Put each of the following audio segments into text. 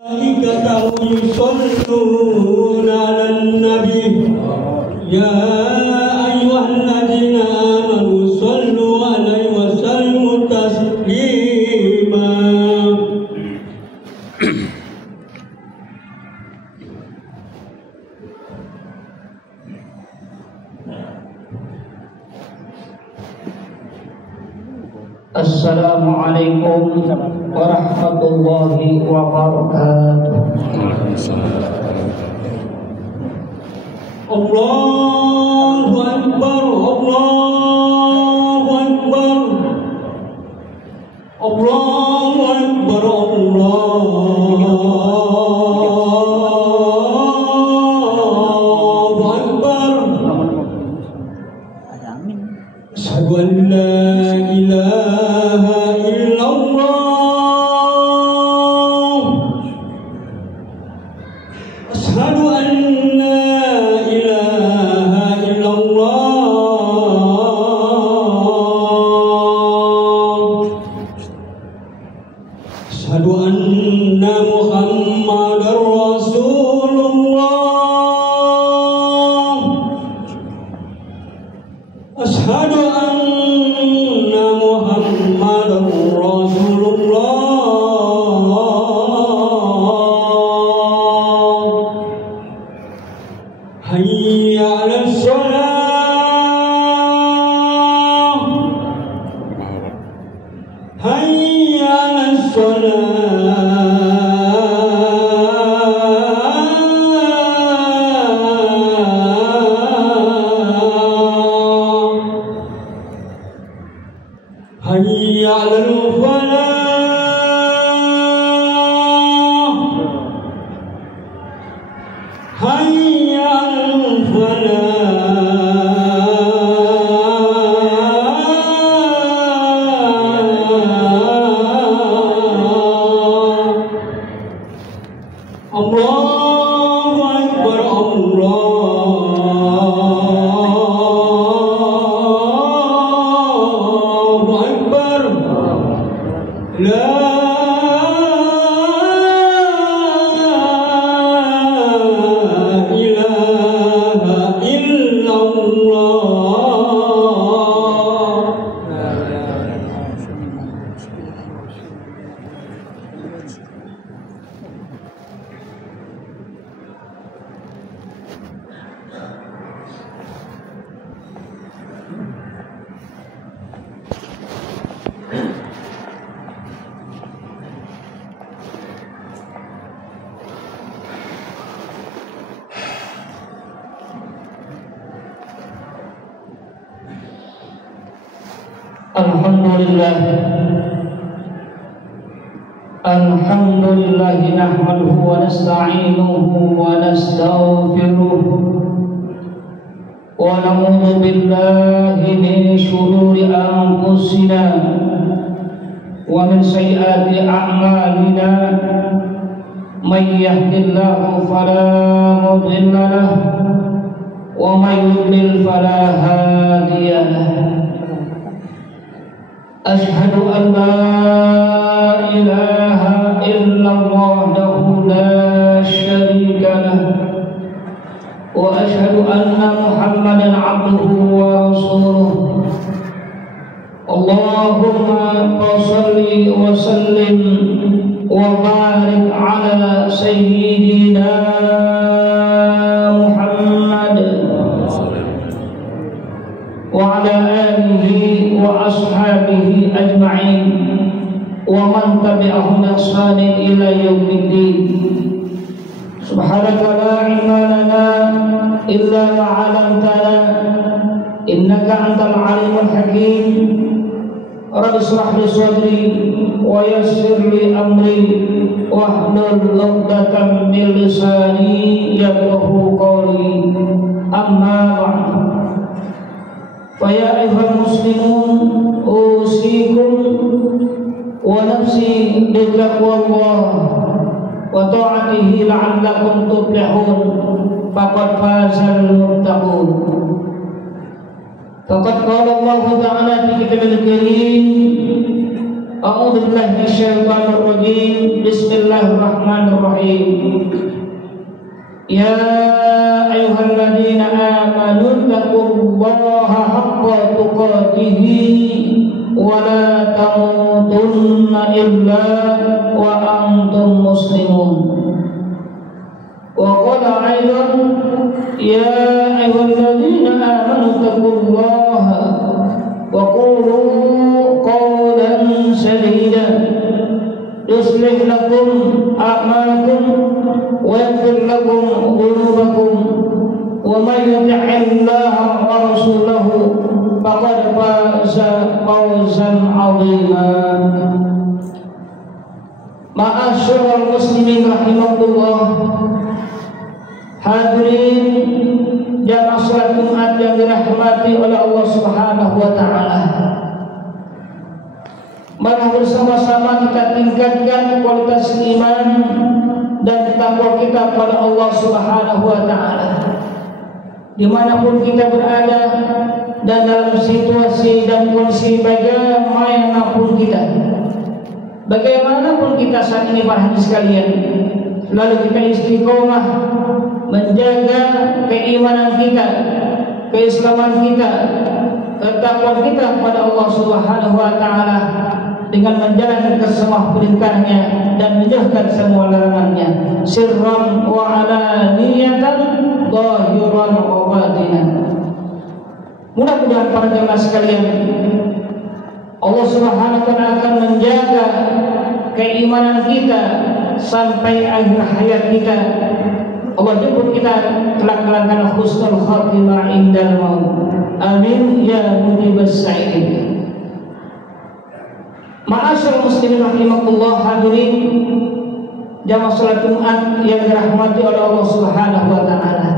Malaikatahu yusholluna 'alan nabi ya ayyuhalladzina amanu shollu 'alaihi wa sallimu taslima. Assalamualaikum warahmatullahi wabarakatuh. Allahu Akbar, Allahu Akbar, Allahu Akbar, Allahu Akbar. Asyhadu an la ilaha illallah. Asyhadu an la ilaha illallah. Asyhadu anna Muhammadar Rasulullah. Asyhadu anna Muhammadar Rasulullah. Hayya 'alas shalah. Hayya 'alas shalah. Hayya 'alal falah. Hayya 'alal falah. Allahu Akbar, Allahu Akbar. La ilaha illallah. Alhamdulillah nahmaduhu wa nasta'inuhu wa nastaghfiruh wa na'udzu billahi min shururi anfusina wa min sayyiati a'malina. May yahdihillahu fala mudilla lahu wa may yudlil fala hadiya lahu. Ashhadu an la ilaha illallah wahdahu la syarika lahu wa ashhadu anna Muhammadan abduhu wa rasuluh. Allahumma shalli wa sallim wa barik ala sayyidina Muhammad wa ala alihi wa ashabihi ajma'in wa man tabi'ahum bi ihsanin ila yaumiddin. Subhanaka la ilma lana illa ma 'allamtana innaka antal alimul hakim. Rabbi shrah li sadri wa yassir li amri wahlul 'uqdatam min lisani yafqahu qawli. Amma ba'du. Faya ayyuhal muslimun usikum wa nafsi bittaqwallah wa ta'atihi la'allakum tuflihun. Faqad fazal muttaqun. Faqad qala Allah ta'ala fi kitabil karim A'udzu billahi minasyaitonir rajim. Bismillahirrahmanirrahim. Ya ayyuhalladzina amanu taqullaha haqqa tuqatih wa la tamutunna illa wa antum muslimun. Wa qala aidan ya ayyuhalladzina amanu taqullaha wa qulu qawlan sadida yuslih lakum a'malakum wa yaghfir lakum dhunubakum wa may yuti'illaha wa rasulahu faqad faza fawzan 'azima. Ma'asyiral muslimin rahimakumullah. Hadirin jamaah salat Jumat yang dirahmati oleh Allah Subhanahu wa taala. Mari bersama-sama kita tingkatkan kualitas iman dan takwa kita kepada Allah Subhanahu wa taala. Dimanapun kita berada dan dalam situasi dan kondisi bagaimanapun kita, bagaimanapun kita saat ini para hadirin sekalian, lalu kita istiqomah menjaga keimanan kita, keislaman kita, ketakwaan kita kepada Allah Subhanahu wa taala dengan menjalankan semua perintahnya dan menjauhkan semua larangannya, sirran wa alaniyatan, zahiran wa batinan. Mudah-mudahan para jemaah sekalian, Allah Subhanahu wa taala akan menjaga keimanan kita sampai akhir hayat kita. Allah jemput kita kelak dalam husnul khatimah indal maut. Amin ya mujibas sa'ilin. Ma'asyiral muslimin rahimakumullah. Hadirin jamaah salat Jumat yang dirahmati oleh Allah Subhanahu wa taala.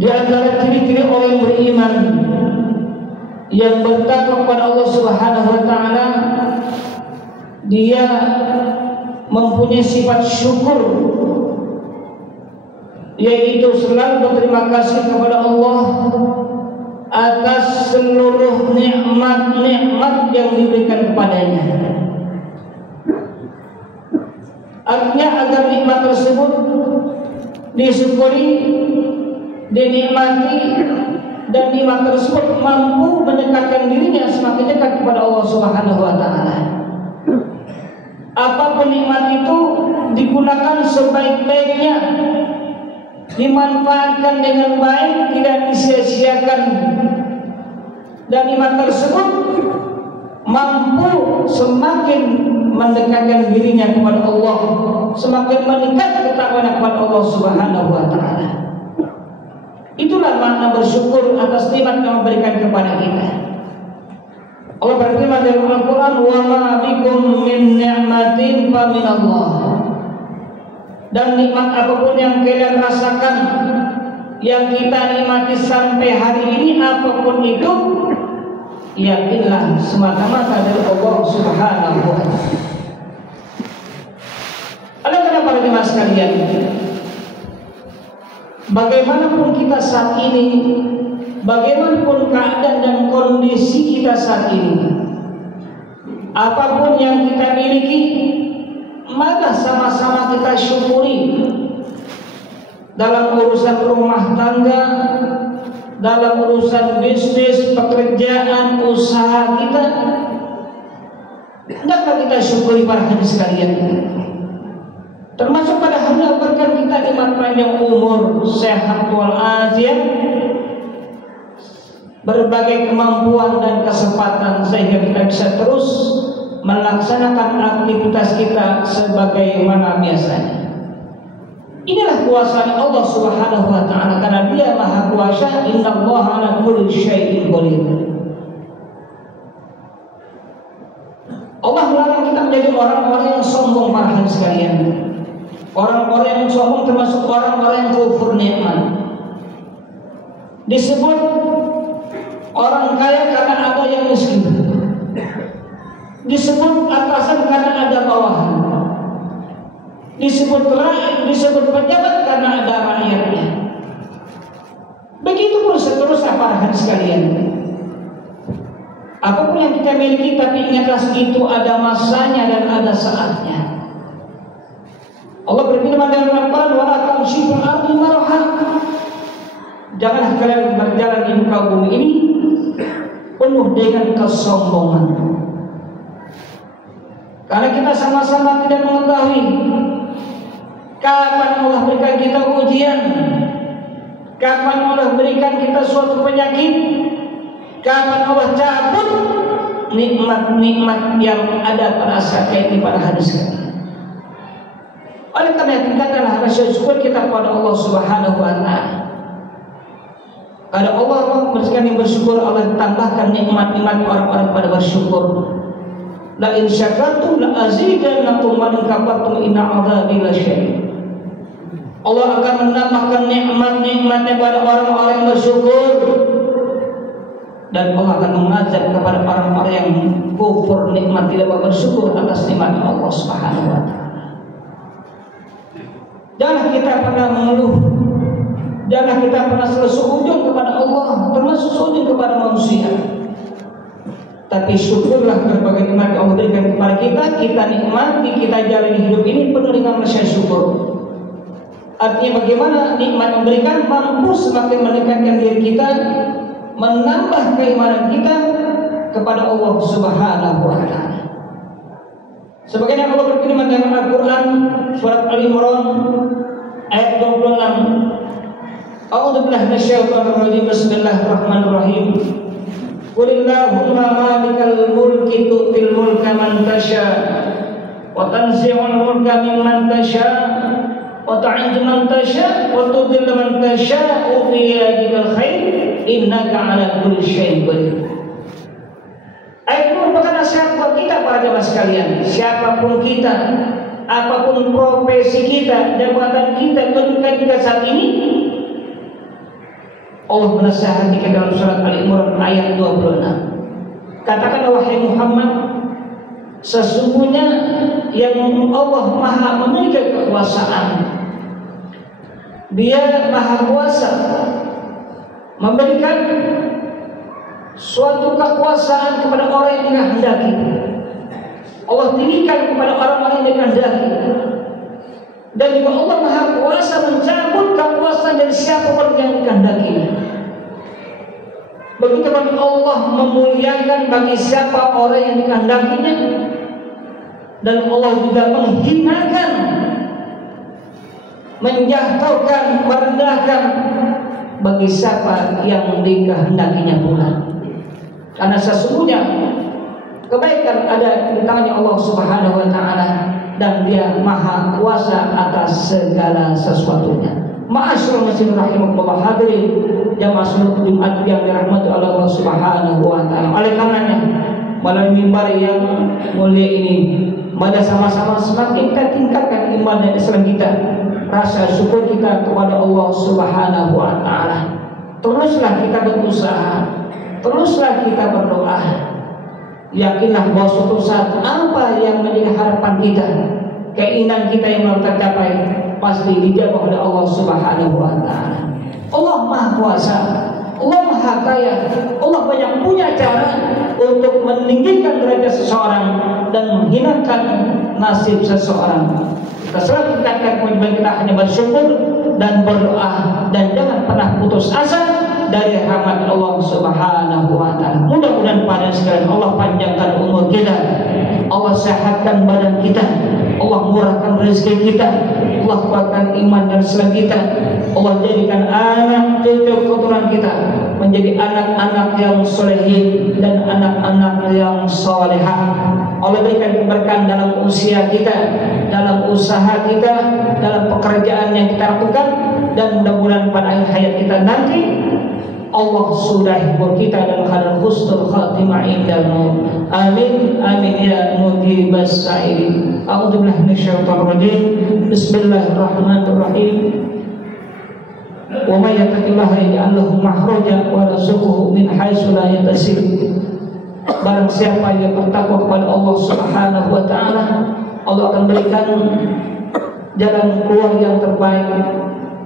Di antara ciri-ciri orang yang beriman yang bertakwa kepada Allah Subhanahu wa taala, dia mempunyai sifat syukur, yaitu selalu berterima kasih kepada Allah atas seluruh nikmat-nikmat yang diberikan kepadanya. Artinya agar nikmat tersebut disyukuri, dinikmati, dan nikmat tersebut mampu mendekatkan dirinya semakin dekat kepada Allah Subhanahu wa taala. Apapun nikmat itu digunakan sebaik-baiknya, dimanfaatkan dengan baik, tidak disia-siakan, dan nikmat tersebut mampu semakin mendekatkan dirinya kepada Allah, semakin meningkat ketakwaan kepada Allah Subhanahu wa taala. Itulah makna bersyukur atas nikmat yang memberikan kepada kita. Allah berfirman dalam Al-Quran, wa ma bikum min ni'matin fa min Allah. Dan nikmat apapun yang kalian rasakan, yang kita nikmati sampai hari ini, apapun itu, yakinlah semata-mata dari Allah Subhanahu wa taala. Oleh karena para jemaah sekalian, bagaimanapun kita saat ini, bagaimanapun keadaan dan kondisi kita saat ini, apapun yang kita miliki, maka sama-sama kita syukuri. Dalam urusan rumah tangga, dalam urusan bisnis, pekerjaan, usaha kita, hendaklah kita syukuri para hadirin sekalian. Termasuk pada hal yang berkat kita nikmat panjang umur, sehat walafiat, berbagai kemampuan dan kesempatan sehingga kita bisa terus melaksanakan aktivitas kita sebagaimana biasanya. Inilah kuasa Allah Subhanahu wa taala, karena Dia Maha Kuasa. Innallaha 'ala kulli syai'in qadir. Allah melarang kita menjadi orang-orang yang sombong para hadirin sekalian. Orang-orang yang sombong termasuk orang-orang yang kufur nikmat. Disebut orang kaya karena ada yang miskin. Disebut atasan karena ada bawahan. Disebut pejabat karena ada rakyatnya. Begitu pun seterusnya para hadirin sekalian. Apapun yang kita miliki, tapi ingatlah itu ada masanya dan ada saatnya. Allah berfirman dalam Al-Quran, "Wa la tamshi fil ardi maraha." Janganlah kalian berjalan di muka bumi ini penuh dengan kesombongan. Karena kita sama-sama tidak mengetahui kapan Allah berikan kita ujian, kapan Allah berikan kita suatu penyakit, kapan Allah cabut nikmat-nikmat yang ada pada saat ini pada hadis ini. Oleh karena itu, tingkatkanlah rasa syukur kita kepada Allah Subhanahu wa Ta'ala. Kalau Allah memberikan yang bersyukur, Allah tambahkan nikmat-nikmat orang-orang pada bersyukur. La in syakartum la azidannakum wa in kafartum inna 'adzabi lasyadid. Allah akan menambahkan nikmat-nikmatnya pada orang-orang yang bersyukur, dan Allah akan mengazab kepada orang-orang yang kufur nikmat, tidak bersyukur atas nikmat Allah Subhanahu wa Ta'ala. Jangan kita pernah mengeluh, jangan kita pernah selalu seujung kepada Allah, termasuk seujung kepada manusia. Tapi syukurlah berbagai nikmat yang Allah berikan kepada kita nikmati, kita jalani hidup ini penuh dengan rasa syukur. Artinya bagaimana nikmat yang memberikan mampu semakin mendekatkan diri kita, menambah keimanan kita kepada Allah Subhanahu wa Ta'ala. Sebagaimana Allah berfirman dalam Al-Quran surat Al-Imran ayat 26, A'udzu billahi minasyaitonir rajim. Bismillahirrahmanirrahim. Qulillahumma malikal mulki tu'til mulka man tasha wa tanzi'ul mulka mimman tasha wa tu'izzu man tasha wa tudhillu man tasha bi yadikal khair innaka 'ala kulli syai'in qadir. Ayat ini merupakan nasihat buat kita para jemaah sekalian. Siapapun kita, apapun profesi kita, jabatan kita, kedudukan kita saat ini, Allah menasihati kita dalam surat Al-Imran ayat 26. Katakan wahai Muhammad, sesungguhnya yang Allah Maha memiliki kekuasaan, Dia Maha Kuasa memberikan suatu kekuasaan kepada orang yang dikehendaki. Allah tinggikan kepada orang-orang yang dikehendaki. Dan juga Allah Maha Kuasa mencabut kekuasaan dari siapapun yang dikehendaki. Begitu pun Allah memuliakan bagi siapa orang yang dikehendakinya, dan Allah juga menghinakan, menjatuhkan, merendahkan bagi siapa yang dikehendakinya pula. Karena sesungguhnya kebaikan ada di tangannya Allah Subhanahu wa Ta'ala, dan Dia Maha Kuasa atas segala sesuatunya. Ma'asyiral muslimin rahimakumullah, hadirin jamaah salat Jumat yang dirahmati oleh Allah Subhanahu wa Ta'ala. Oleh karenanya, malam mimbar yang mulia ini, mari sama-sama semakin kita tingkatkan iman dan Islam kita, rasa syukur kita kepada Allah Subhanahu wa Ta'ala. Teruslah kita berusaha, teruslah kita berdoa. Yakinlah bahwa suatu saat apa yang menjadi harapan kita, keinginan kita yang belum tercapai, pasti dijawab oleh Allah Subhanahu wa Ta'ala. Allah Maha Kuasa, Allah Maha Kaya, Allah banyak punya cara untuk meninggikan derajat seseorang dan menghinakan nasib seseorang. Kita selalu tingkatkan kewajiban kita hanya bersyukur dan berdoa, dan jangan pernah putus asa dari rahmat Allah Subhanahu wa Ta'ala. Mudah-mudahan pada sekalian Allah panjangkan umur kita, Allah sehatkan badan kita, Allah murahkan rezeki kita, Allah kuatkan iman dan Islam kita, Allah jadikan anak cucu keturunan kita menjadi anak-anak yang solehin dan anak-anak yang solehah. Allah berikan keberkahan dalam usia kita, dalam usaha kita, dalam pekerjaan yang kita lakukan, dan mudah-mudahan pada akhir hayat kita nanti Allah sudah hibur kita dalam keadaan husnul khatimah indal maut. Amin amin ya mujibas sa'ilin. A'udzubillahi minasyaitonir rajim. Bismillahirrahmanirrahim. Wa may yattaqillaha yaj'al lahu makhraja wa yarzuqhu min haitsu la yahtasib. Barang siapa yang bertakwa kepada Allah Subhanahu wa Ta'ala, Allah akan berikan jalan keluar yang terbaik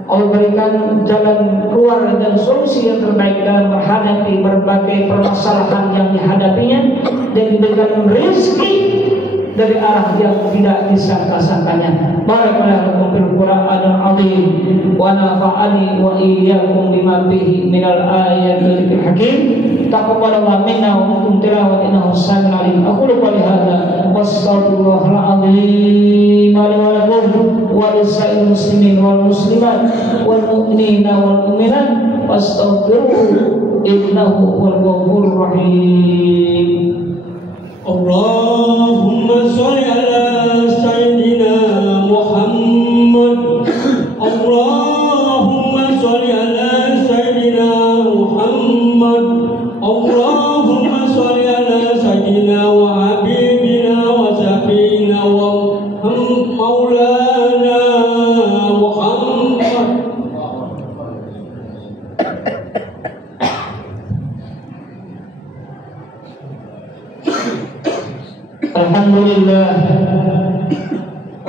Allah berikan jalan keluar dan solusi yang terbaik dalam menghadapi berbagai permasalahan yang dihadapinya, dan diberikan rezeki dari arah yang tidak disangka-sangkanya. Barakallahu fil Qur'anil azim wa nafa'ani wa iyyakum bima fihi minal ayatil hakim. Taqabbalallahu minna wa minkum tilawatan innahu samiul alim. Aqulu qouli hadza wastaghfirullahal azim li wa lakum wa lisa'il muslimin wal muslimat wal mu'minina wal mu'minat wastaghfiruhu innahu huwal ghafurur rahim. Allahumma sholli ala sayyidina Muhammad. Allahumma sholli ala sayyidina Muhammad. Allahumma sholli ala sayyidina wa habibina wa syafiina wa maulana Muhammad.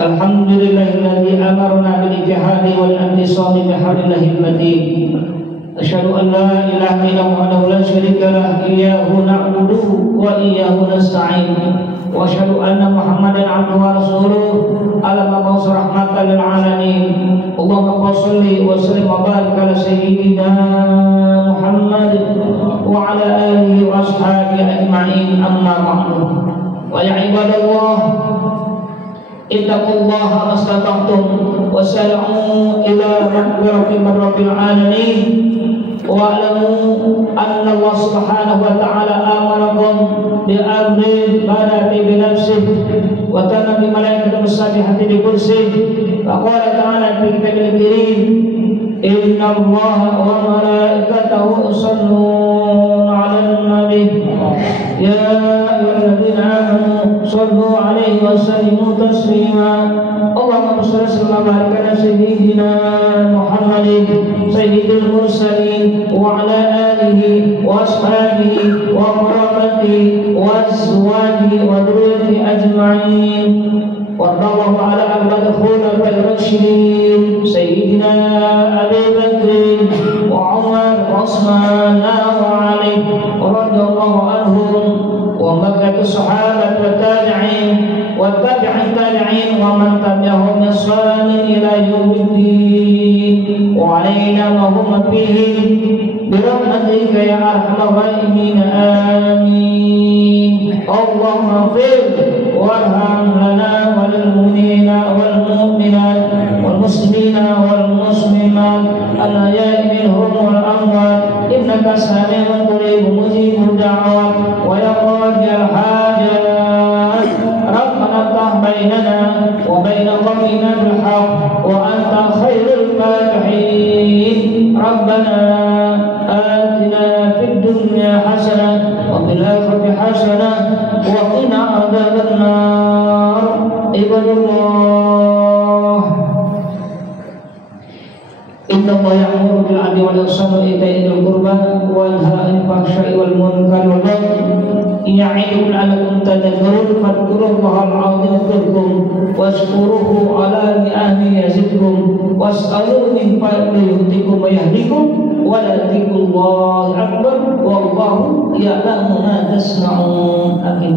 Alhamdulillahilladzi amarna bil ijtihadi wal intisami bi hablillahil matin. Asyhadu an la ilaha illallah wahdahu la syarika lah, iyyahu na'budu wa iyyahu nasta'in. Wa asyhadu anna Muhammadan 'abduhu wa rasuluhu ala mab'uts rahmatan lil alamin. Allahumma shalli wa sallim wa barik ala sayyidina Muhammad wa ala alihi wa ashabihi ajma'in. Amma ba'du. Wa ya ibadallah, ittaqullaha mastata'tum wasari'u ila maghfiratin min rabbil alamin. Wa'lamu anna Allah subhanahu wa ta'ala amarakum bi amrin bada bi nafsihi wa tanna bi malaikatin musabihati bi kursihi. Wa qala ta'ala fi kitabil karim, inna Allaha wa malaikatahu yusalluna 'alan nabi ya ayyuhalladzina amanu sallu 'alaihi wa sallimu taslima. Allahumma shalli wa barik ala sayyidina Muhammadin sayyidil mursalin wa ala alihi wa ashabihi wa qurrabatihi wa azwajihi wa dhurriyyatihi ajma'in. Wa sallallahu ala al-khulafa'ir rasyidin sayyidina Abi Bakr wa Umar wa Utsman wa Ali radhiyallahu anhum wa baqiyatu sahabat wa tabi'in wa tabi'in tabi'in wa man tabi'ahum bi ihsan ila yaumiddin. Wa alaina wa hum fihi bi rahmatika ya arhamar rahimin. Amin. Allahumma ighfir warham lana wa lil mu'minina wal mu'minat wal muslimina wal muslimat al ahya'i minhum wal amwat innaka sami'un qaribun mujibud da'wat wa ya qadiyal hajat. Rabbana iftah bainana wa baina qawmina bil haqq wa anta khairul fatihin. Rabbana atina fid dunya hasanah wa fil akhirati hasanah wa qina adzaban nar. Ibadallah, inna Allah ya'muru bil 'adli wal ihsani wa ita'i dzil qurba wa yanha 'anil fahsya'i wal munkari wal baghi ya'idukum la'allakum tadhakkarun. Fadhkurullahal 'azim yadhkurkum washkuruhu 'ala ni'amihi yazidkum was'aluhu min fadlihi yu'tikum wa yahdikum wa la dzikrullahi akbar wallahu ya'lamu ma tasna'un. Amin.